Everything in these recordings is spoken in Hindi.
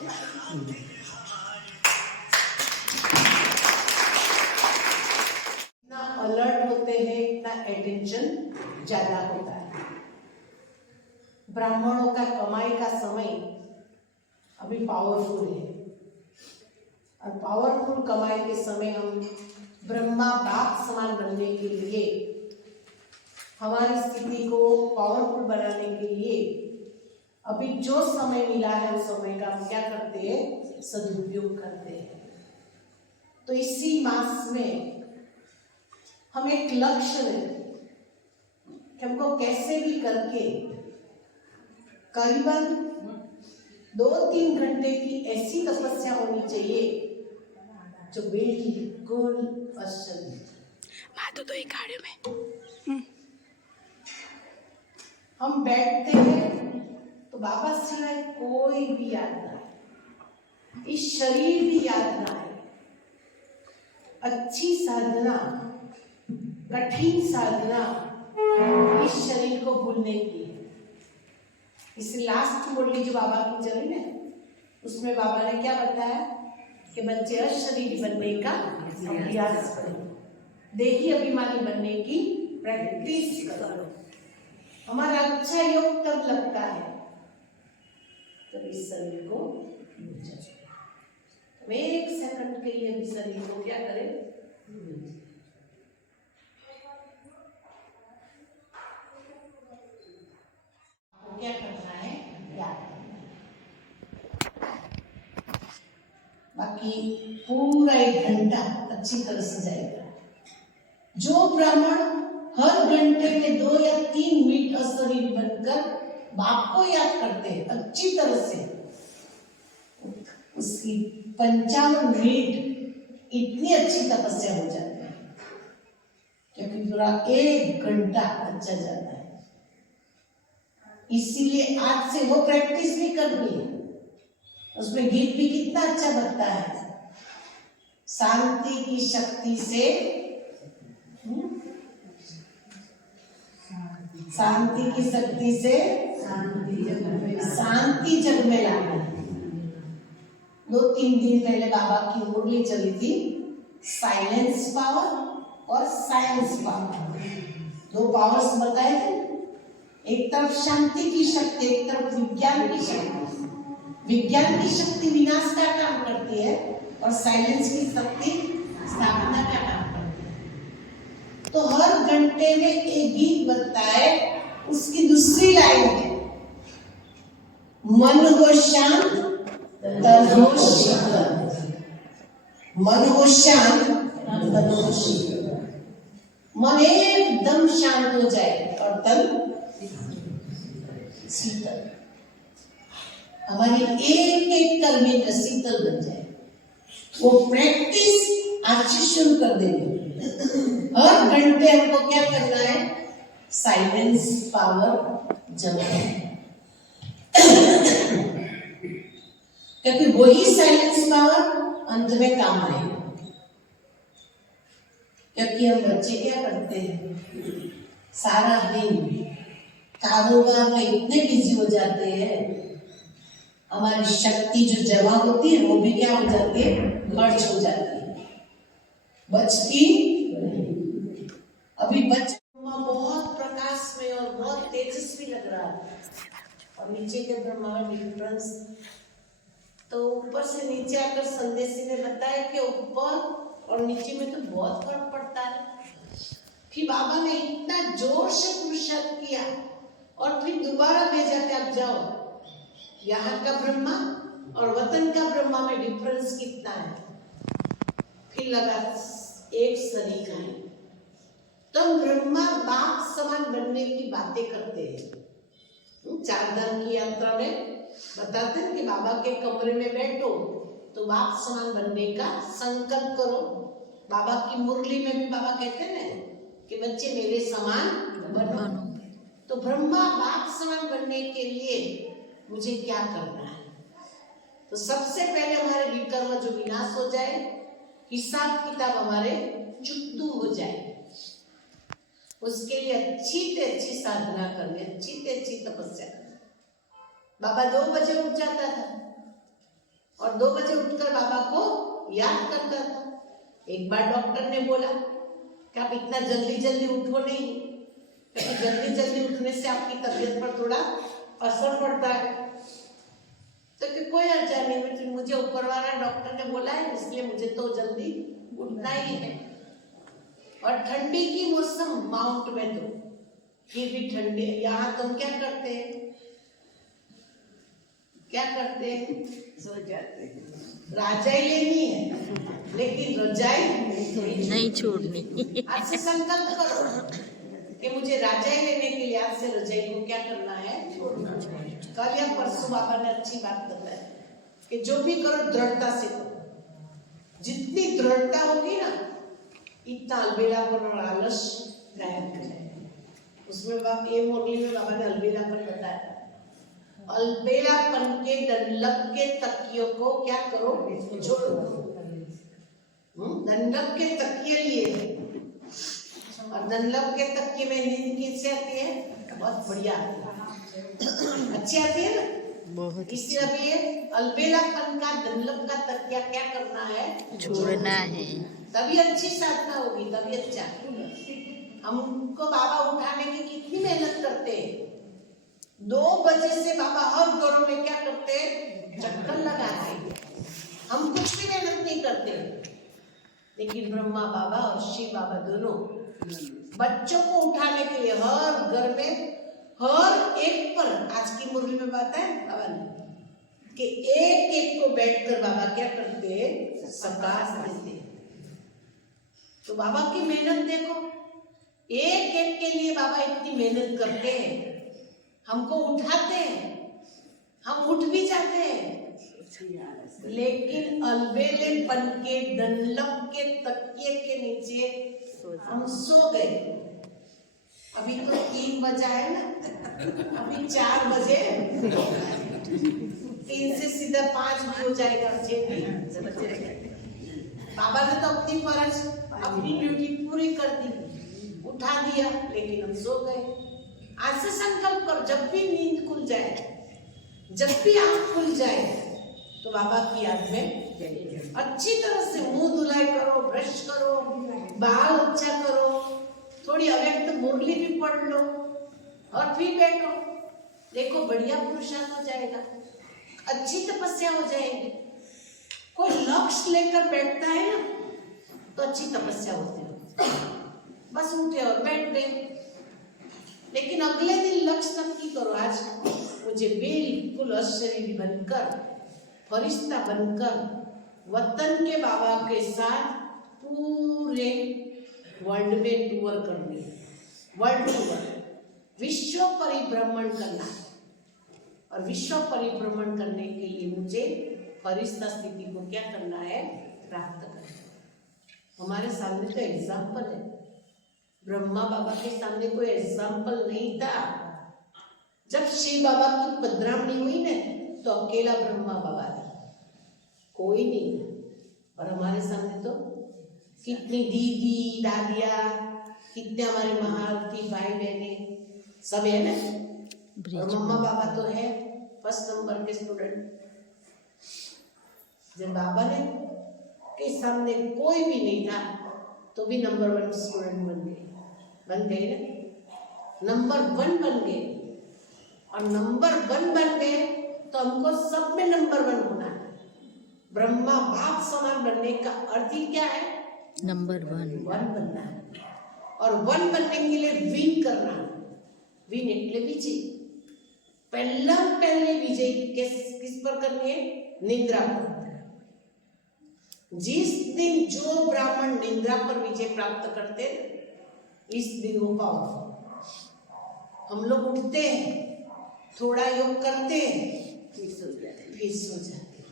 इतना अलर्ट होते हैं, इतना अटेंशन ज्यादा होता है। ब्राह्मणों का कमाई का समय अभी पावरफुल है, और पावरफुल कमाई के समय हम ब्रह्मा बाप समान बनने के लिए, हमारी स्थिति को पावरफुल बनाने के लिए अभी जो समय मिला है उस समय का हम क्या करते हैं, सदुपयोग करते हैं। तो इसी मास में हम एक लक्ष्य लें कि हमको कैसे भी करके करीबन 2-3 घंटे की ऐसी तपस्या होनी चाहिए जो बिल्कुल असल। तो एक गाड़ी में हम बैठते हैं तो बाबा सिवाय कोई भी याद ना आए, इस शरीर भी याद ना आए। अच्छी साधना, कठिन साधना इस शरीर को भूलने की है। इस लास्ट मुरली जो बाबा की चली ना, उसमें बाबा ने क्या बताया कि बच्चे अशरीरी बनने का अभ्यास करो, देही अभिमानी बनने की प्रैक्टिस करो। हमारा अच्छा योग तब लगता है जब इस शरीर को हम 1 सेकंड के लिए भी शरीर को क्या करें, क्या करना है, याद करना है। बाकी पूरा 1 घंटा अच्छी तरह से जाएगा। जो ब्राह्मण हर घंटे में 2 या 3 मिनट अशरीर बनकर बाप को याद करते हैं अच्छी तरह से, उसकी 55 मिनट इतनी अच्छी तपस्या हो जाती है, क्योंकि पूरा 1 घंटा अच्छा जाता है। इसीलिए आज से वो प्रैक्टिस भी करनी है। उसमें गीत भी कितना अच्छा बनता है, शांति की शक्ति से, शांति की शक्ति से शांति जग में लाना है। 2-3 दिन पहले बाबा की मुरली चली थी, साइलेंस पावर और साइंस पावर, 2 पावर्स बताए थे। एक तरफ शांति की शक्ति, एक तरफ विज्ञान की शक्ति। विज्ञान की शक्ति विनाश का काम करती है और साइलेंस की शक्ति स्थापना का काम करती है। तो हर घंटे में एक गीत बनता है, उसकी दूसरी लाइन है, मन हो शांत तन हो शीतल, मन हो शांत तन हो शीतल। मन एकदम शांत हो जाए और तन शीतल, हमारी एक कर्मी में शीतल बन जाए। वो प्रैक्टिस आज से शुरू कर देंगे। हर घंटे हमको क्या करना है, साइलेंस पावर जमाना है, क्योंकि वही साइलेंस पावर अंत में काम आएगा। क्योंकि हम बच्चे क्या करते हैं, सारा दिन कारोबार में इतने बिजी हो जाते हैं, हमारी शक्ति जो जमा होती है वो भी क्या हो जाती है, खर्च हो जाती है, बचती नहीं। अभी बच्चा बहुत प्रकाश में और बहुत तेजस्वी लग रहा है, और नीचे के ब्रह्मा में डिफरेंस। तो ऊपर से नीचे आकर संदेशी ने बताया कि ऊपर और नीचे में तो बहुत फर्क पड़ता है। फिर बाबा ने इतना जोर से पुरुषार्थ किया और फिर दोबारा भेजा कि आप जाओ, यहाँ का ब्रह्मा और वतन का ब्रह्मा में डिफरेंस कितना है। फिर लगा एक शरीर है। तो ब्रह्मा बाप समान बनने की बातें करते हैं। 4 धाम की यात्रा में बताते हैं कि बाबा के कमरे में बैठो तो बाप समान बनने का संकल्प करो। बाबा की मुरली में भी बाबा कहते हैं ना कि बच्चे मेरे समान बनो। तो ब्रह्मा बाप समान बनने के लिए मुझे क्या करना है? तो सबसे पहले हमारे विकर्म जो विनाश हो जाए, हिसाब किताब हमारे चुकतू हो जाए, उसके लिए अच्छी से अच्छी साधना करनी, अच्छी से अच्छी तपस्या करनी। बाबा 2 बजे उठ जाता था, और 2 बजे उठकर बाबा को याद करता था। एक बार डॉक्टर ने बोला कि आप इतना जल्दी जल्दी उठो नहीं, क्योंकि जल्दी जल्दी उठने से आपकी तबीयत पर थोड़ा असर पड़ता है। तो कि कोई अर्जा नहीं, मुझे ऊपर वाला डॉक्टर ने बोला है, इसलिए मुझे तो जल्दी उठना ही है। और ठंडी की मौसम माउंट में तो फिर भी ठंडी, यहाँ तुम क्या करते हैं, क्या करते हैं, सो जाते हैं। रजाई लेनी है लेकिन रजाई नहीं छोड़नी। आज से संकल्प करो कि मुझे रजाई लेने के लिए आज से रजाई को क्या करना है, छोड़ना। कल या परसों बाबा ने अच्छी बात बताई कि जो भी करो दृढ़ता से करो। जितनी दृढ़ता होगी ना, इतना अलबेलापन और आलस गायब हो जाएगा। उसमें बाबा ये मुरली में बाबा ने अलबेलापन बताया। अलबेलापन के डंडक के तकियों को क्या करो, जोड़ो। डंडक के तकिए लिए, और डंडक के तकिए में नींद कैसे आती है, बहुत बढ़िया आती है, अच्छी आती है ना। बहुत इसलिए अभी ये अलबेलापन का डंडक का तकिया क्या करना है, छोड़ना है। तभी अच्छी साधना होगी, तभी अच्छा। हमको बाबा उठाने की कितनी मेहनत करते हैं। 2 बजे से बाबा हर घरों में क्या करते हैं, चक्कर लगाते हैं। हम कुछ भी मेहनत नहीं करते, लेकिन ब्रह्मा बाबा और शिव बाबा दोनों बच्चों को उठाने के लिए हर घर में हर एक पर, आज की मुरली में बात है बाबा ने कि एक एक को बैठकर बाबा क्या करते हैं, सकाश देते हैं। तो बाबा की मेहनत देखो, एक एक के लिए बाबा इतनी मेहनत करते हैं, हमको उठाते हैं, हम उठ भी जाते हैं, लेकिन अलबेलेपन के डंडक के तकिए के नीचे हम सो गए। अभी तो 3 बजा है ना, अभी 4 बजे, 3 से सीधा 5 भी हो जाएगा, 6 भी। बाबा ने तो अपनी फर्ज, अपनी ड्यूटी पूरी कर दी, उठा दिया, लेकिन हम सो गए। आज से संकल्प करो, जब भी नींद खुल जाए, जब भी आंख खुल जाए, तो बाबा की याद में अच्छी तरह से मुंह धुलाई करो, ब्रश करो, बाल अच्छा करो, थोड़ी अव्यक्त मुरली भी पढ़ लो और फिर बैठो। देखो बढ़िया पुरुषार्थ हो जाएगा, अच्छी तपस्या हो जाएगी। कोई लक्ष्य लेकर बैठता है ना, तो अच्छी तपस्या होती है। बस उठे और बैठ गए, लेकिन अगले दिन लक्ष्य नक्की करो, आज मुझे बिल्कुल अशरीरी बनकर, फरिश्ता बनकर वतन के बाबा के साथ पूरे वर्ल्ड में टूर करनी है। वर्ल्ड टूर, विश्व परिभ्रमण करना है। और विश्व परिभ्रमण करने के लिए मुझे फरिश्ता स्थिति को क्या करना है, प्राप्त करना है। हमारे सामने तो एग्जाम्पल है, ब्रह्मा बाबा के सामने कोई एग्जाम्पल नहीं था। जब शिव बाबा की पधरामणी हुई ना, तो अकेला ब्रह्मा बाबा था, कोई नहीं था। और हमारे सामने तो कितनी दीदी दादिया, कितने हमारे महारथी भाई बहने सब है ना। और मम्मा बाबा तो है फर्स्ट नंबर के स्टूडेंट। जब बाबा ने के सामने कोई भी नहीं था, तो भी नंबर 1 स्टूडेंट बन गए ना, नंबर 1 बन गए। और नंबर 1 बन गए तो हमको सब में नंबर 1 होना है। ब्रह्मा बाप समान बनने का अर्थ ही क्या है, नंबर 1 बनना है। और 1 बनने के लिए विन करना है। विन એટલે विजय। पहले विजय किस पर करनी है, निद्रा पर। जिस दिन जो ब्राह्मण निद्रा पर विजय प्राप्त करते हैं, इस दिन वो पाओ। हम लोग उठते हैं, थोड़ा योग करते हैं, फिर सो जाते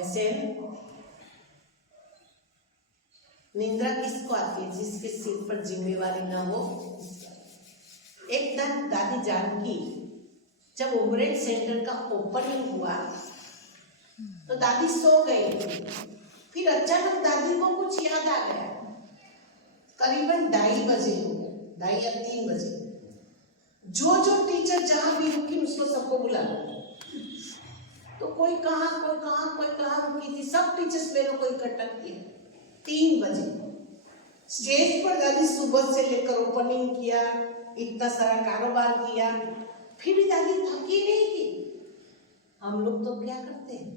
ऐसे। निंद्रा किसको आती है, जिसके सिर पर जिम्मेवारी ना हो। एक दिन दादी जानकी, जब ओमरेड सेंटर का ओपनिंग हुआ तो दादी सो गई। फिर अचानक दादी को कुछ याद आ गया। करीबन 2:30 बजे हो गए, 2:30 या 3 बजे। जो टीचर जहां भी रुकी उसको सबको बुला लो। तो कोई कहाँ रुकी थी, सब टीचर्स मेरे को इकट्ठा किए 3 बजे स्टेज पर। दादी सुबह से लेकर ओपनिंग किया, इतना सारा कारोबार किया, फिर भी दादी थकी नहीं थी। हम लोग तो क्या करते हैं,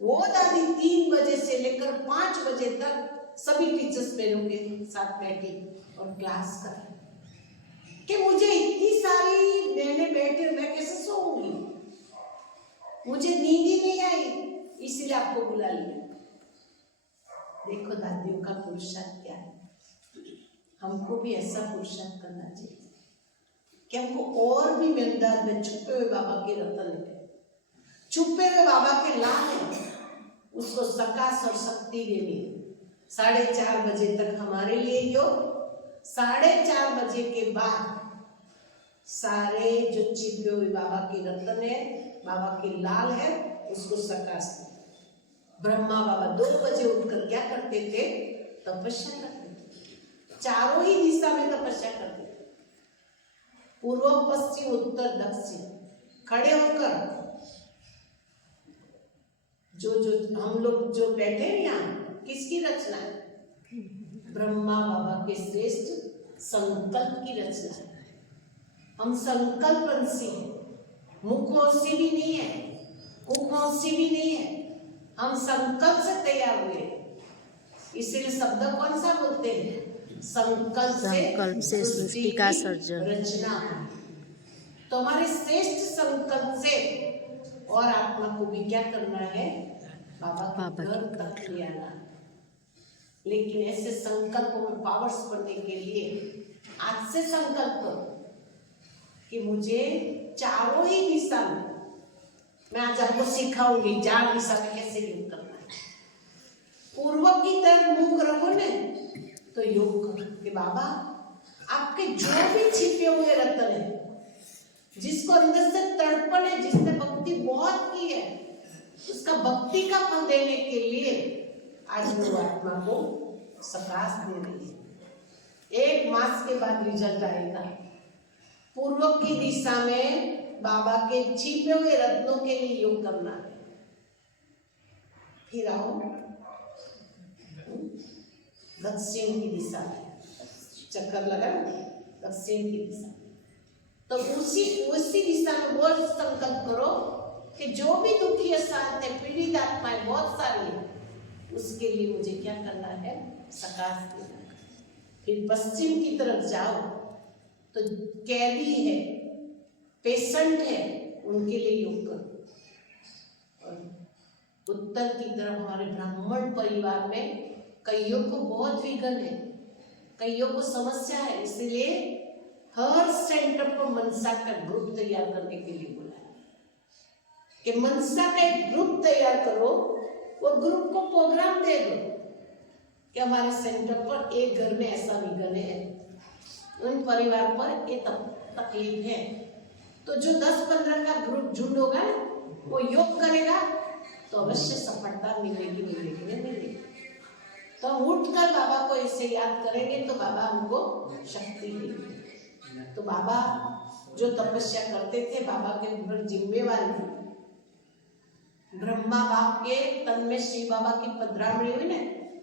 वो दादी 3 बजे से लेकर 5 बजे तक सभी टीचर्स मेरों के साथ बैठी और क्लास कर, कि मुझे इतनी सारी मैंने बैठे मैं कैसे सोऊंगी, मुझे नींद ही नहीं आई, इसीलिए आपको बुला लिया। देखो दादियों का पुरुषार्थ क्या है। हमको भी ऐसा पुरुषार्थ करना चाहिए कि हमको और भी मेहनत में छुपे हुए बाबा के रतन है, छुपे हुए बाबा के लाल है, उसको सकाश और शक्ति देनी है। 4:30 बजे तक हमारे लिए योग, 4:30 बजे के बाद सारे जो छिपे हुए बाबा के रतन है, बाबा के लाल है, उसको सकाश दे। ब्रह्मा बाबा 2 बजे उठकर क्या करते थे, तपस्या करते थे, चारों ही दिशा में तपस्या करते थे, पूर्व पश्चिम उत्तर दक्षिण खड़े होकर। जो हम लोग जो बैठे हैं यहाँ, किसकी रचना है, ब्रह्मा बाबा के श्रेष्ठ संकल्प की रचना है। हम संकल्पवंशी हैं, मुखवंशी भी नहीं है, कुखवंशी भी नहीं है, हम संकल्प से तैयार हुए। इसीलिए शब्द कौन सा बोलते हैं, संकल्प से सृष्टि का सर्जन, रचना। तो हमारे श्रेष्ठ संकल्प से और आत्मा को भी क्या करना है, बाबा के घर तक ले आना। लेकिन ऐसे संकल्पों में पावर्स बढ़ने के लिए आज से संकल्प करो कि मुझे चारों ही दिशा में, मैं आज आपको सिखाऊंगी 4 दिशा में कैसे योग करना है। पूर्व की तरफ मुंह रखो ने तो योग करो कि बाबा आपके जो भी छिपे हुए रत्न है, जिसको अंदर से तड़पण है, जिसने भक्ति बहुत की है, उसका भक्ति का फल देने के लिए आज वो आत्मा को सकाश दे रही है। 1 मास के बाद रिजल्ट आएगा। पूर्व की दिशा में बाबा के छिपे हुए रत्नों के लिए योग करना है। फिर आओ दक्षिण की दिशा में, चक्कर लगा दक्षिण की दिशा, तो उसी दिशा में वो संकल्प करो कि जो भी दुखी अशांत है, पीड़ित आत्माएं बहुत सारी है, उसके लिए मुझे क्या करना है, सकाश देना। फिर पश्चिम की तरफ जाओ तो कैदी है, पेशेंट है, उनके लिए योग करो। और उत्तर की तरफ हमारे ब्राह्मण परिवार में कईयों को बहुत विघ्न है, कईयों को समस्या है, इसलिए हर सेंटर पर मनसा का ग्रुप तैयार करने के लिए बोला है कि मनसा का एक ग्रुप तैयार करो। वो ग्रुप को प्रोग्राम दे दो कि हमारे सेंटर पर एक घर में ऐसा विघ्न है, उन परिवार पर ये तकलीफ है, तो जो 10-15 का ग्रुप झुंड होगा वो योग करेगा तो अवश्य सफलता मिलेगी। तो उठकर बाबा को ऐसे याद करेंगे तो बाबा हमको शक्ति देंगे। तो बाबा जो तपस्या करते थे, बाबा के ऊपर जिम्मेवारी थी। ब्रह्मा बाप के तन में शिव बाबा की पधरामणी हुई ना,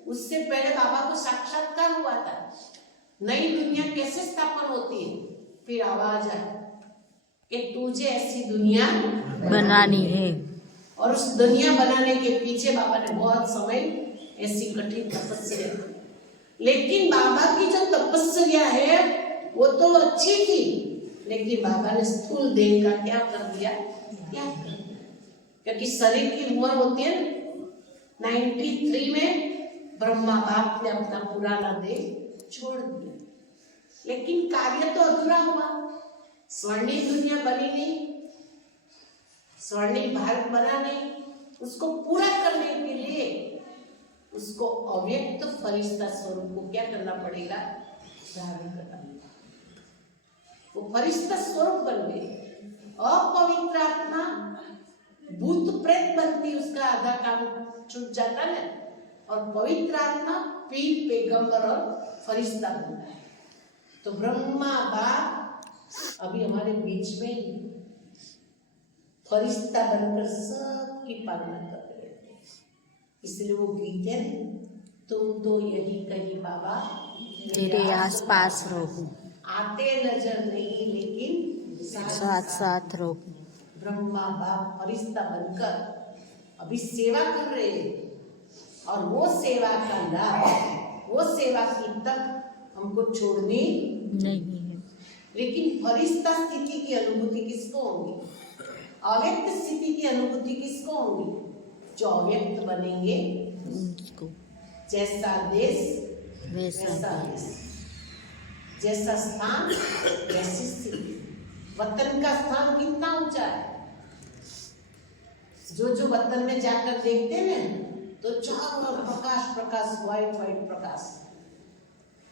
उससे पहले बाबा को साक्षात्कार हुआ था, नई दुनिया कैसे स्थापन होती है। फिर आवाज आई कि तुझे ऐसी दुनिया बनानी है, और उस दुनिया बनाने के पीछे बाबा ने बहुत समय ऐसी कठिन तपस्या, लेकिन बाबा की जो तपस्या है वो तो अच्छी थी, लेकिन बाबा ने स्थूल देह का क्या कर दिया, क्योंकि शरीर की उम्र होती है 93 में ब्रह्मा बाप ने अपना पुराना देह छोड़ दिया, लेकिन कार्य तो अधूरा हुआ। स्वर्णिम दुनिया बनी नहीं, स्वर्णिम भारत बना नहीं, उसको पूरा करने के लिए उसको अव्यक्त फरिश्ता स्वरूप को क्या करना पड़ेगा, धारण करना पड़ेगा। वो फरिश्ता स्वरूप बन गए। अपवित्र आत्मा भूत प्रेत बनती, उसका आधा काम छूट जाता ना, और पवित्र आत्मा पीर पैगंबर और फरिश्ता बनता है। तो ब्रह्मा बाप अभी हमारे बीच में फरिश्ता बनकर सबकी पालना कर रहे हैं। इसलिए वो गीत है, तुम तो यही कही बाबा तेरे आसपास रहो, आते नजर नहीं लेकिन साथ साथ रहो। ब्रह्मा बाप फरिश्ता बनकर अभी सेवा कर रहे हैं, और वो सेवा का लाभ, वो सेवा की तक हमको छोड़नी नहीं है। लेकिन फरिश्ता स्थिति की अनुभूति किसको होगी? अव्यक्त स्थिति की अनुभूति किसको होगी? जो अव्यक्त बनेंगे उनको जैसा देश वैसा देश, जैसा स्थान वैसी स्थिति। वतन का स्थान कितना ऊंचा है, जो वतन में जाकर देखते हैं तो चारों ओर प्रकाश प्रकाश, व्हाइट व्हाइट प्रकाश,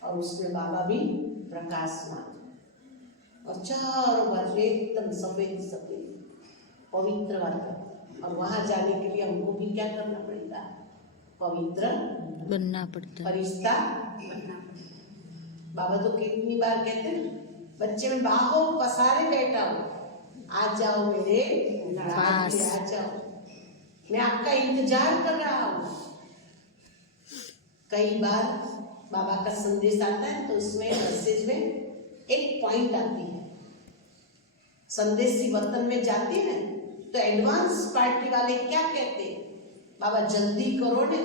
और उसमें बाबा भी प्रकाशमान, और चारों बाजू एकदम सफेद सफेद पवित्र वातावरण। और वहां जाने के लिए हमको भी क्या करना पड़ेगा? पवित्र बनना पड़ता है। फरिश्ता बनना पड़ेगा। बाबा तो कितनी बार कहते हैं, बच्चे में बाहों पसारे बैठा हो, आ जाओ मेरे पास, आ जाओ, मैं आपका इंतजार कर रहा हूँ। कई बार बाबा का संदेश आता है तो उसमें मैसेज में एक पॉइंट आती है, संदेशी वतन में जाती है तो एडवांस पार्टी वाले क्या कहते हैं? बाबा जल्दी करो ने,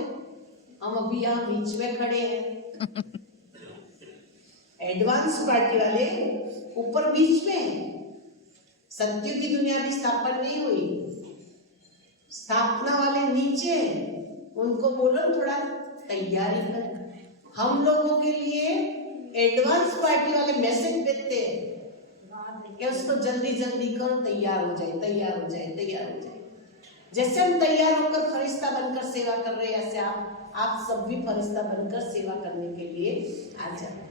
हम अभी यहाँ बीच में खड़े हैं। एडवांस पार्टी वाले ऊपर बीच में, सत्य की दुनिया भी स्थापना नहीं हुई, स्थापना वाले नीचे, उनको बोलो थोड़ा तैयारी कर। हम लोगों के लिए एडवांस पार्टी वाले मैसेज देते हैं कि उसको जल्दी जल्दी करो, तैयार हो जाए, तैयार हो जाए, तैयार हो जाए। जैसे हम तैयार होकर फरिश्ता बनकर सेवा कर रहे हैं, ऐसे आप सब भी फरिश्ता बनकर सेवा करने के लिए आ जाए।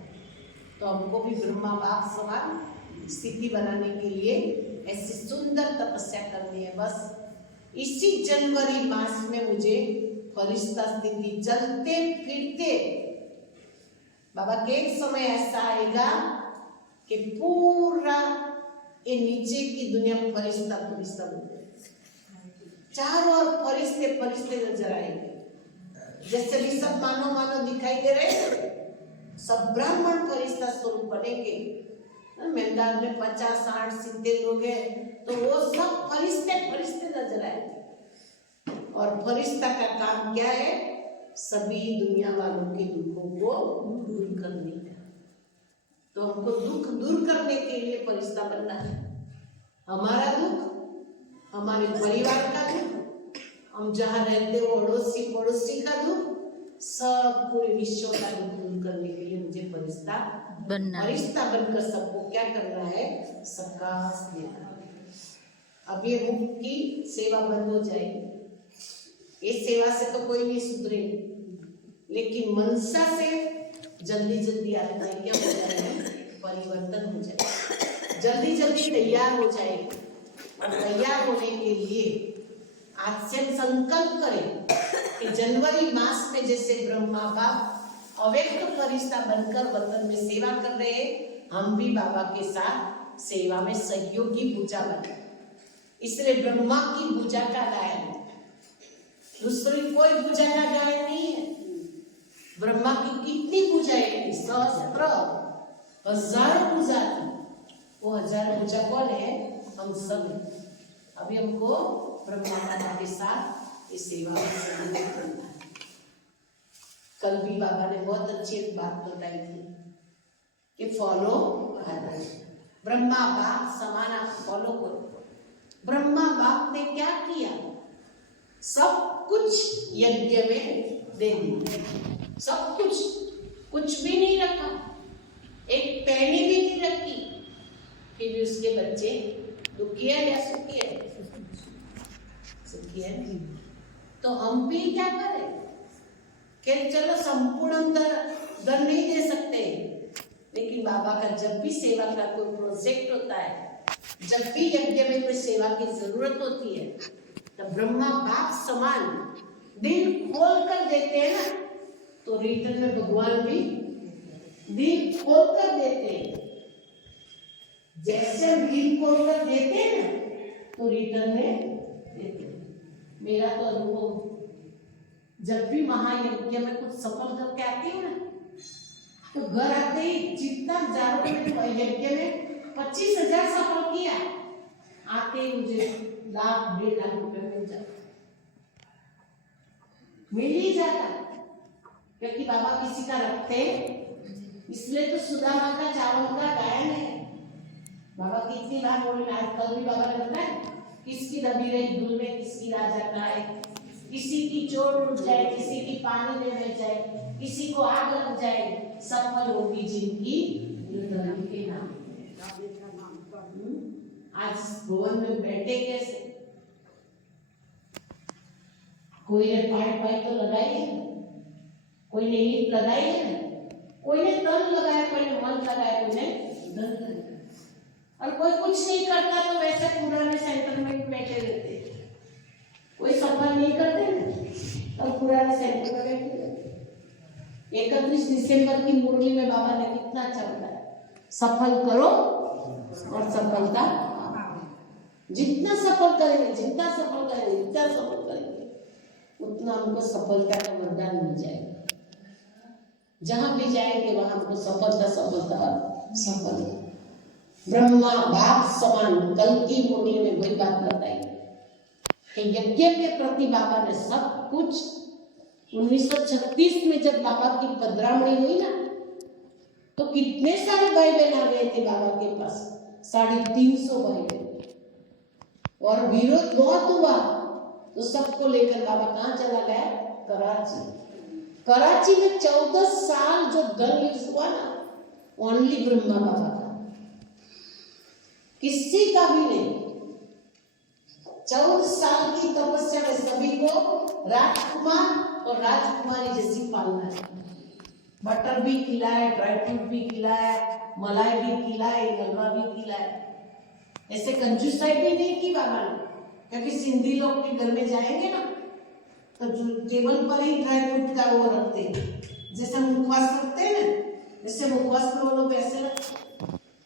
तो हमको भी ब्रह्मा बाप समान स्थिति बनाने के लिए ऐसी सुंदर तपस्या करनी है। बस इसी जनवरी मास में मुझे फरिश्ता स्थिति चलते फिरते, बाबा के एक समय ऐसा आएगा कि पूरा ये नीचे की दुनिया फरिश्ता फरिश्ता बन जाएगी, चारों ओर फरिश्ते फरिश्ते नजर आएंगे। जैसे भी सब मानव मानव दिखाई दे रहे हैं, सब ब्राह्मण फरिश्ता स्वरूप बनेंगे। मैदान में 50, 60, 70 लोग हैं तो वो सब फरिश्ते फरिश्ते नजर आएंगे। और फरिश्ता का काम क्या है? सभी दुनिया वालों के दुखों को दूर करने का। तो हमको दुख दूर करने के लिए फरिश्ता बनना है। हमारा दुख, हमारे परिवार का दुख, हम जहाँ रहते हो अड़ोसी पड़ोसी का दुख, सब पूरे विश्व का दुख दूर करने के लिए मुझे फरिश्ता बनकर सबको क्या करना है? सबका देना है। अब ये मुख की सेवा बंद हो जाएगी, इस सेवा से तो कोई नहीं सुधरेगा, लेकिन मनसा से जल्दी जल्दी आता है, क्या हो जाएगा? परिवर्तन हो जाएगा, जल्दी जल्दी तैयार हो जाएगी। और तैयार होने के लिए आज से संकल्प करें कि जनवरी मास में जैसे ब्रह्मा बाप अव्यक्त फरिश्ता बनकर वतन में सेवा कर रहे हैं, हम भी बाबा के साथ सेवा में सहयोगी भुजा बने। इसलिए ब्रह्मा की भुजा का गायन, दूसरी कोई भुजा का गायन नहीं है। ब्रह्मा की कितनी भुजाएं थी? सहस्त्र, हजार भुजा थी। वो हजार भुजा कौन है? हम सब। अभी हमको ब्रह्मा बाबा के साथ इस सेवा में सहयोग करना है। कल भी बाबा ने बहुत अच्छी बात बताई थी कि फॉलो ब्रह्मा बाप समान आप फॉलो करो। ब्रह्मा बाप ने क्या किया? सब कुछ यज्ञ में दे दिया, सब कुछ, कुछ भी नहीं रखा, एक पैनी भी नहीं रखी। फिर भी उसके बच्चे दुखी है या सुखी है? सुखी है। तो हम भी क्या करें कि चलो संपूर्ण धन नहीं दे सकते, लेकिन बाबा का जब भी सेवा का कोई प्रोजेक्ट होता है, जब भी यज्ञ में कोई सेवा की जरूरत होती है, तो ब्रह्मा बाप समान दिल खोल कर देते हैं ना, तो रिटर्न में भगवान भी दिल खोल कर देते हैं। जैसे दिल खोल कर देते हैं ना, तो रिटर्न में देते हैं। मेरा तो अनुभव, जब भी महायज्ञ में कुछ सफल करके आती हूँ ना, तो घर आते ही जितना जारो यज्ञ में 25,000 सफल किया, आते ही मुझे 1,00,000-1.5 लाख रुपए मिल जाता, मिल ही जाता, क्योंकि बाबा किसी का रखते, इसलिए तो सुदामा का चावल का गायन है। बाबा कितनी बार बोले, आज कल भी बाबा ने बताया, किसकी दबी रही धूल में किसकी राजा गाय, किसी की चोट उठ जाए, किसी की पानी में बह जाए, किसी को आग लग जाए, सफल होगी जिनकी हृदय के नाम। आज भवन में बैठे कैसे, कोई ने पाई तो लगाई है, कोई ने ईंट लगाई है, कोई ने तन लगाया, कोई ने मन लगाया, कोई ने धन लगाया, और कोई कुछ नहीं करता तो वैसे पुराने सेंटर में बैठे रहते, कोई सफल नहीं करते तो पुराने सेंटर में बैठे रहते। 31 दिसंबर की मुरली में बाबा ने कितना अच्छा बताया, सफल करो और सफलता, जितना सफल करेंगे, जितना सफल करेंगे, जितना सफल करेंगे, उतना हमको सफलता का वरदान मिल जाएगा। जहां भी जाएंगे वहां हमको सफलता सफलता सफल। ब्रह्मा बाप समान, कल की मुनि में वही बात बताई कि यज्ञ के प्रति बाबा ने सब कुछ। 1936 में जब बाबा की पधरामणी हुई ना, तो कितने सारे भाई बहन आ गए थे बाबा के पास, 350 भाई बहन, और विरोध बहुत हुआ, तो सबको लेकर बाबा कहाँ चला गया, कराची में 14 साल जो गन यूज हुआ ना, ओनली ब्रह्मा बाबा का, किसी का भी नहीं। 14 साल की तपस्या में सभी को राजकुमार और राजकुमारी जैसी पालना है। बटर भी खिलाए, ड्राई फ्रूट भी खिलाया, मलाई भी खिलाए, हलवा भी खिलाए, ऐसे कंजूसाई भी नहीं की बाबा ने, क्योंकि सिंधी लोग के घर में जाएंगे ना, तो टेबल पर ही ड्राई फ्रूट का वो रखते हैं, जैसे मुखवास रखते हैं ना, जैसे मुखवास में वो लोग ऐसे रखते।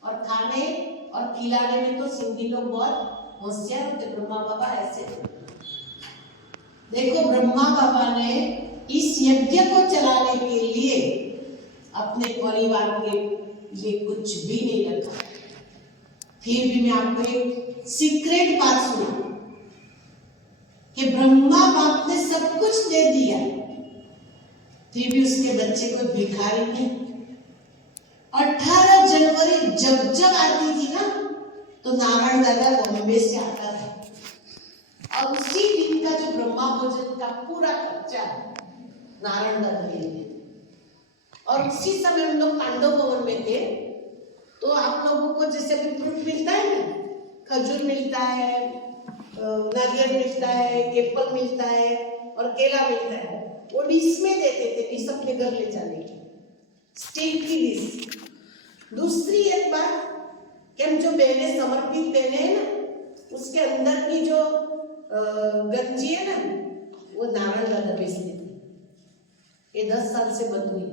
और खाने और खिलाने में तो सिंधी लोग बहुत होशियार होते। ब्रह्मा बाबा ऐसे, देखो ब्रह्मा बाबा ने इस यज्ञ को चलाने के लिए अपने परिवार के लिए कुछ भी नहीं रखा। फिर भी मैं आपको एक सीक्रेट बात सुना कि ब्रह्मा बाप ने सब कुछ दे दिया, फिर भी उसके बच्चे को भिखारी नहीं। 18 जनवरी जब जब आती थी ना, तो नारायण दादा बॉम्बे से आता था, और उसी दिन का जो ब्रह्मा भोजन का पूरा खर्चा नारायण दादा देते। और उसी समय हम लोग पांडव भवन में थे, तो आप लोगों को जैसे भी फ्रूट मिलता है ना, खजूर मिलता है, नारियल मिलता है, एप्पल मिलता है और केला मिलता है, वो डिश में देते थे, डिश अपने घर ले जाने की, स्टील की डिश। दूसरी एक बात कि हम जो बहने समर्पित बहने हैं ना, उसके अंदर की जो गंजी है ना, वो नारायण दादा बेचते थे। ये 10 साल से बंद हुई,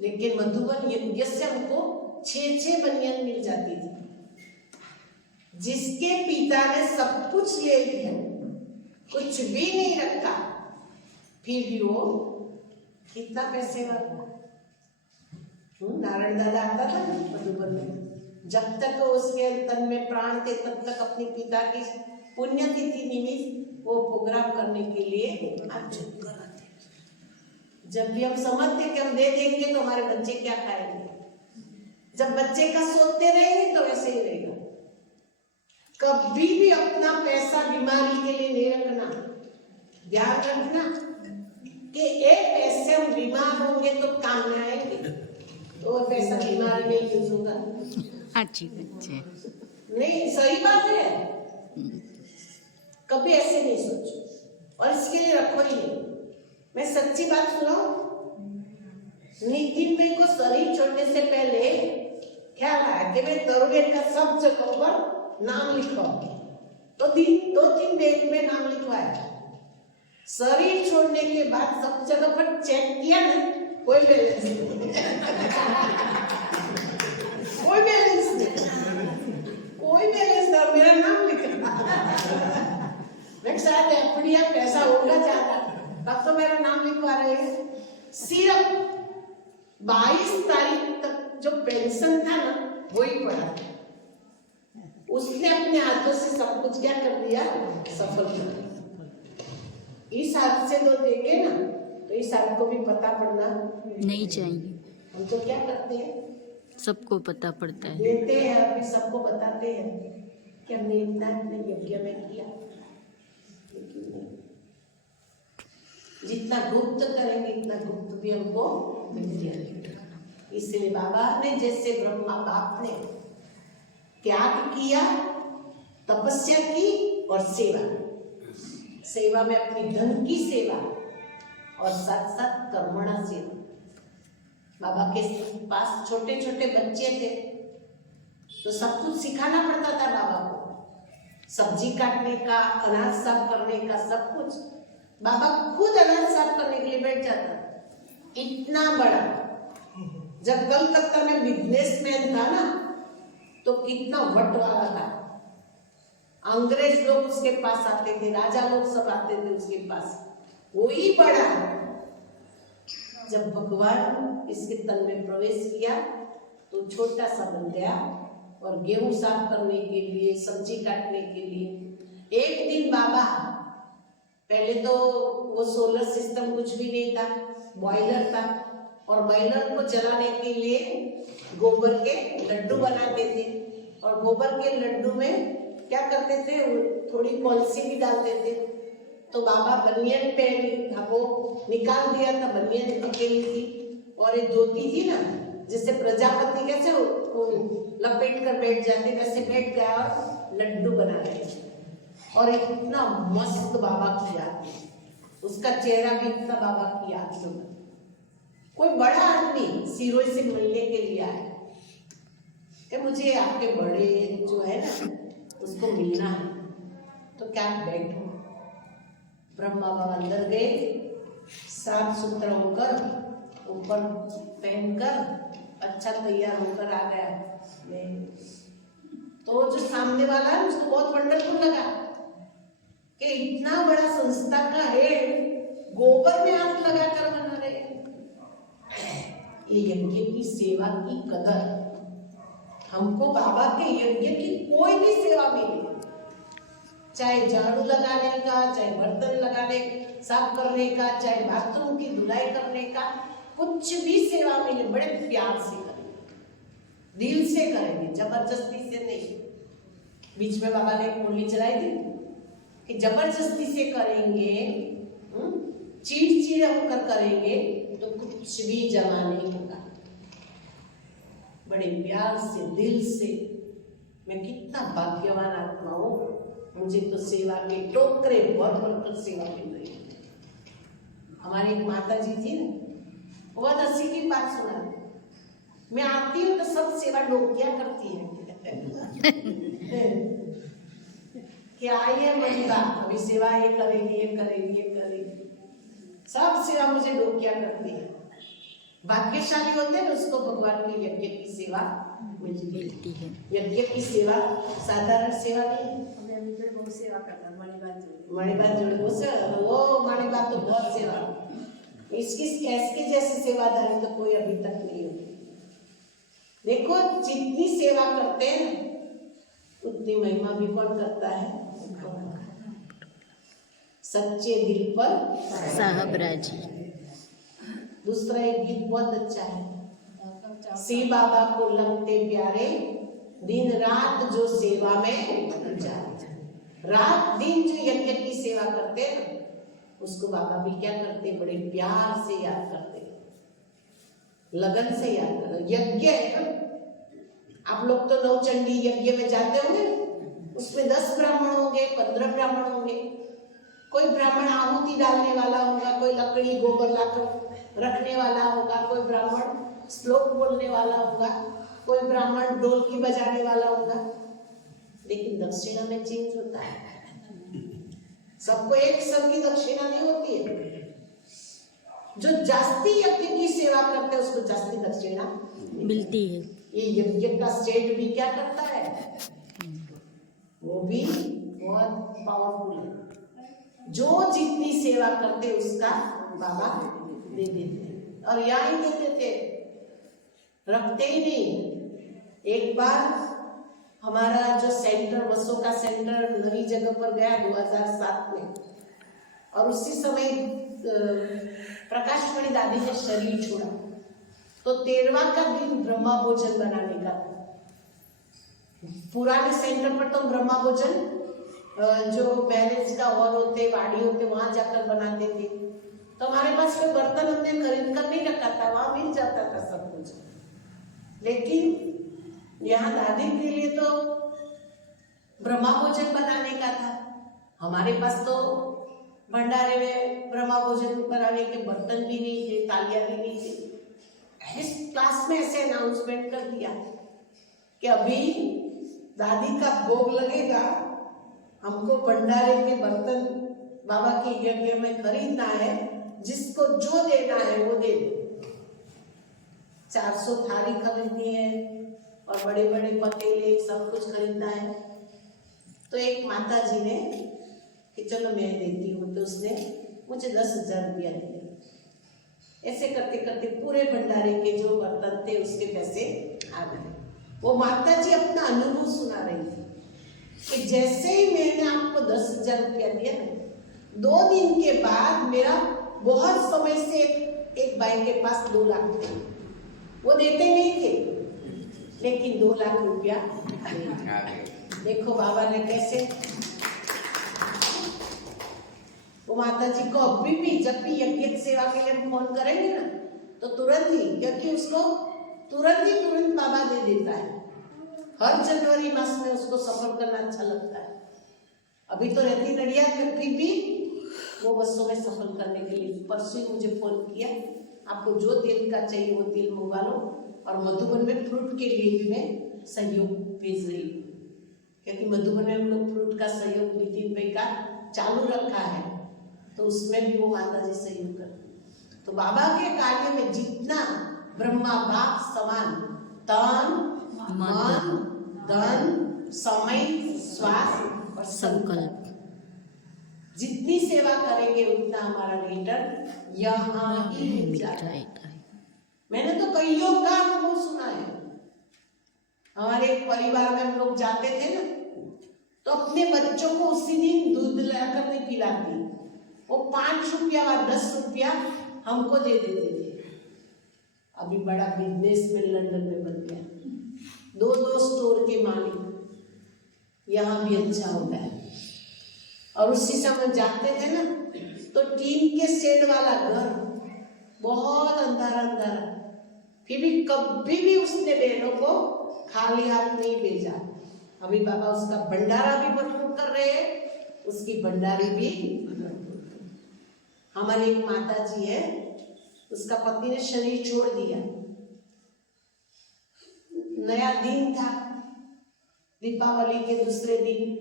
लेकिन मधुबन यज्ञ से हमको 6 बनियान मिल जाती थी। जिसके पिता ने सब कुछ ले लिया, कुछ भी नहीं रखा, फिर भी वो कितना पैसे वाला। नारायण दादा आता था ना मधुबन में, जब तक उसके तन में प्राण थे तब तक अपने पिता की पुण्यतिथि निमित्त वो प्रोग्राम करने के लिए आप चुप कर आते। जब भी हम समझते कि हम दे देंगे तो हमारे बच्चे क्या खाएंगे, जब बच्चे का सोचते रहेंगे तो वैसे ही रहेगा। कभी भी अपना पैसा बीमारी के लिए नहीं रखना, ध्यान रखना कि एक पैसे हम बीमार होंगे तो काम में आएंगे, तो वो पैसा बीमारी में यूज होगा। अच्छी बच्चे नहीं, सही बात है, कभी ऐसे नहीं सोचो और इसके लिए रखो ही नहीं। मैं सच्ची बात सुनाऊं, नितिन भाई को शरीर छोड़ने से पहले ख्याल आया कि मैं तरुण का सब जगह पर नाम लिखवाऊं, तो 2-3 डेट में नाम लिखवाया। शरीर छोड़ने के बाद सब जगह पर चेक किया ना, कोई बैलेंस नहीं, कोई बैलेंस नहीं, कोई बैलेंस नहीं, मेरा नाम लिखा। लिया, पैसा होगा ज्यादा, तब तो मेरा नाम लिखवा रहे हैं। सिर्फ 22 तारीख तक जो पेंशन था ना वही पड़ा, उसने अपने हाथों से सब कुछ क्या कर दिया, सफल कर दिया। इस हाथ से तो देंगे ना, तो इस हाथ को भी पता पड़ना नहीं चाहिए। हम तो क्या करते हैं, सबको पता पड़ता है। देते हैं, अभी सबको बताते हैं कि हमने इतना इतने यज्ञ में किया, लेकिन नहीं। जितना गुप्त करेंगे इतना गुप्त भी हमको मिल जाएगा। इसलिए बाबा ने जैसे ब्रह्मा बाप ने त्याग किया, तपस्या की और सेवा में अपनी धन की सेवा और साथ साथ कर्मणा सेवा। बाबा के पास छोटे छोटे बच्चे थे तो सब कुछ सिखाना पड़ता था बाबा को, सब्जी काटने का, अनाज साफ करने का, सब कुछ। बाबा खुद अनाज साफ करने के लिए बैठ जाता। इतना बड़ा, जब कलकत्ता में बिजनेसमैन था ना तो कितना वट वाला था, अंग्रेज लोग उसके पास आते थे, राजा लोग सब आते थे उसके पास, वही बड़ा। जब भगवान इसके तन में प्रवेश किया तो छोटा सा बन गया, और गेहूं साफ करने के लिए, सब्जी काटने के लिए एक दिन बाबा, पहले तो वो सोलर सिस्टम कुछ भी नहीं था, बॉयलर था, और बॉयलर को जलाने के लिए गोबर के लड्डू बनाते थे, और गोबर के लड्डू में क्या करते थे, थोड़ी कौलसी भी डालते थे। तो बाबा बनियन पे वो निकाल दिया था, बनियन अकेली थी, और एक धोती थी ना, जिससे प्रजापति कैसे लपेट कर बैठ जाते, वैसे बैठ गया और लड्डू बना रहे थे। और इतना मस्त बाबा किया, उसका चेहरा भी इतना बाबा किया। कोई बड़ा आदमी सिरोही से मिलने के लिए आया कि मुझे आपके बड़े जो है ना उसको मिलना है, तो क्या बैठो। ब्रह्मा बाबा अंदर गए, साफ सुथरा होकर, ऊपर पहनकर, अच्छा तैयार होकर आ गया। तो जो सामने वाला है उसको बहुत वंडरफुल लगा कि इतना बड़ा संस्था का हेड गोबर में हाथ लगाकर बना रहे। ये यज्ञ की सेवा की कदर, हमको बाबा के यज्ञ की कोई भी सेवा मिले, चाहे झाड़ू लगाने का, चाहे बर्तन लगाने साफ करने का, चाहे बाथरूम की धुलाई करने का, कुछ भी सेवा मिले बड़े प्यार से करेंगे, दिल से करेंगे, जबरदस्ती से नहीं। बीच में बाबा ने एक मुरली चलाई थी कि जबरदस्ती से करेंगे, चिड़चिड़ा होकर करेंगे तो कुछ भी जमा नहीं होगा। बड़े प्यार से, दिल से। मैं कितना भाग्यवान आत्मा हूँ, मुझे तो सेवा के टोकरे भर भर कर सेवा मिल रही है। हमारी एक माता जी थी ना, वो 80 की बात सुना, मैं आती हूँ तो सब सेवा डोकिया करती है कि आइए मनीबा, अभी सेवा ये करेगी, ये करेगी, ये करेगी, सब सेवा मुझे डोकिया करती है। भाग्यशाली होते हैं उसको भगवान के यज्ञ की सेवा मिलती है। यज्ञ की सेवा साधारण सेवा नहीं, बहुत सेवा करता। मणिबात जोड़े वो मणिबात तो बहुत सेवा, इसकी जैसी सेवादारी तो कोई अभी तक नहीं हुई। देखो जितनी सेवा करते हैं उतनी महिमा भी कौन करता है, सच्चे दिल पर साहब राजी। दूसरा एक गीत बहुत अच्छा है, सी बाबा को लगते प्यारे, दिन रात जो सेवा में जाए। रात दिन जो यज्ञ की सेवा करते हैं उसको बाबा भी क्या करते, बड़े प्यार से याद करते, लगन से याद करते। यज्ञ है ना, आप लोग तो नवचंडी यज्ञ में जाते होंगे, उसमें 10 ब्राह्मण होंगे, 15 ब्राह्मण होंगे। कोई ब्राह्मण आहुति डालने वाला होगा, कोई लकड़ी गोबर लाकर रखने वाला होगा, कोई ब्राह्मण श्लोक बोलने वाला होगा, कोई ब्राह्मण ढोलकी बजाने वाला होगा। लेकिन दक्षिणा में चेंज होता है, सबको एक सब की दक्षिणा नहीं होती है। जो जास्ती यज्ञ की सेवा करते हैं उसको जास्ती दक्षिणा मिलती है। ये यज्ञ का स्टेट भी क्या करता है, वो भी बहुत पावरफुल है। जो जितनी सेवा करते उसका बाबा दे देते, और यहाँ ही देते थे, रखते ही नहीं। एक बार हमारा जो सेंटर, बसों का सेंटर नई जगह पर गया 2007 में, और उसी समय प्रकाश मणि दादी ने शरीर छोड़ा, तो 13वां का दिन ब्रह्मा भोजन बनाने का था। पुराने सेंटर पर तो ब्रह्मा भोजन जो मैरिज का हॉल होते, वाड़ी होते, वहां जाकर बनाते थे। तो हमारे पास कोई बर्तन हमने खरीद कर नहीं रखा था, वहां मिल जाता था सब कुछ। लेकिन यहाँ दादी के लिए तो ब्रह्मा भोजन बनाने का था। हमारे पास तो भंडारे में ब्रह्मा भोजन बनाने के बर्तन भी नहीं थे, थालियां भी नहीं थी। इस क्लास में ऐसे अनाउंसमेंट कर दिया कि अभी दादी का भोग लगेगा, हमको भंडारे के बर्तन बाबा के यज्ञ में खरीदना है, जिसको जो देना है वो दे दो। 400 थाली खरीदनी है और बड़े बड़े पतीले सब कुछ खरीदना है। तो एक माता जी ने कि चलो मैं देती हूँ, तो उसने मुझे 10,000 रुपया दिए। ऐसे करते करते पूरे भंडारे के जो बर्तन थे उसके पैसे आ गए। वो माता जी अपना अनुभव सुना रही थी कि जैसे ही मैंने आपको 10,000 रुपया दिया ना, 2 दिन के बाद मेरा बहुत समय से एक भाई के पास 2 लाख थे, वो देते नहीं थे, लेकिन 2 लाख रुपया देखो बाबा ने कैसे। वो माता जी को अभी भी जब भी यज्ञ सेवा के लिए फोन करेंगे ना, तो तुरंत ही, क्योंकि उसको तुरंत बाबा दे देता है। हर जनवरी मास में उसको सफर करना अच्छा लगता है। अभी तो रहती नडिया में, फिर भी वो बसों में सफर करने के लिए परसों मुझे फोन किया, आपको जो तेल का चाहिए वो तेल मंगवा लो, और मधुबन में फ्रूट के लिए भी मैं सहयोग भेज रही हूँ, क्योंकि मधुबन में हम लोग फ्रूट का सहयोग नितिन भाई का चालू रखा है, तो उसमें भी वो माता जी सहयोग करती। तो बाबा के कार्य में जितना ब्रह्मा बाप समान तन मन धन समय श्वास और संकल्प, जितनी सेवा करेंगे उतना हमारा रिटर्न यहाँ ही मिल जाता है। मैंने तो कईयों का अनुभव सुना है। हमारे एक परिवार में हम लोग जाते थे ना, तो अपने बच्चों को उसी दिन दूध लाकर नहीं पिलाती, वो 5 रुपया व 10 रुपया हमको दे देते थे। अभी बड़ा बिजनेसमैन लंदन में बन गया, 2 स्टोर के मालिक, यहाँ भी अच्छा होता है। और उसी समय जाते थे ना, तो टीन के शेड वाला घर, बहुत अंधारा, फिर भी कभी भी उसने बहनों को खाली हाथ नहीं भेजा। अभी बाबा उसका भंडारा भी भरपूर कर रहे हैं, उसकी भंडारी भी। हमारी एक माता जी है, उसका पति ने शरीर छोड़ दिया, नया दिन था, दीपावली के दूसरे दिन,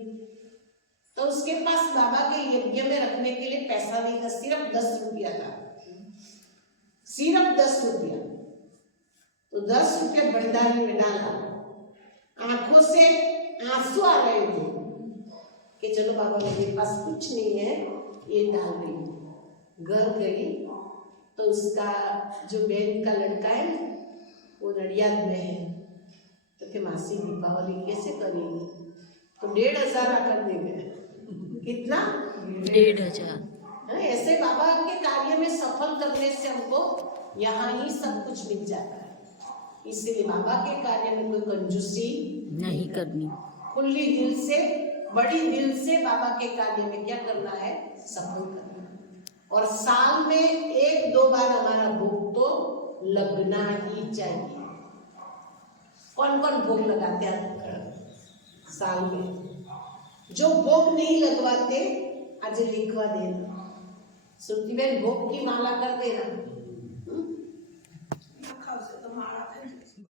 तो उसके पास बाबा के यज्ञ में रखने के लिए पैसा नहीं था, सिर्फ 10 रुपया था, सिर्फ 10 रुपया। तो 10 रुपया भंडारी में डाला, आंखों से आंसू आ रहे थे कि चलो बाबा मेरे पास कुछ नहीं है, ये डाल रही हूँ। घर गई तो उसका जो बहन का लड़का है वो नडियाद में है, तो कि मासी दीपावली कैसे करेगी, तो 1,500 आकर दे गए। कितना? 1,500। ऐसे बाबा के कार्य में सफल करने से हमको यहाँ ही सब कुछ मिल जाता है। इसलिए बाबा के कार्य में कोई कंजूसी नहीं करनी, खुली दिल से, बड़ी दिल से बाबा के कार्य में क्या करना है, सफल करना। और साल में 1-2 बार हमारा भोग तो लगना ही चाहिए। कौन कौन भोग लगाते हैं साल में? जो भोग नहीं लगवाते आज लिखवा देना, श्रुति बहन भोग की माला कर देना। से तो माला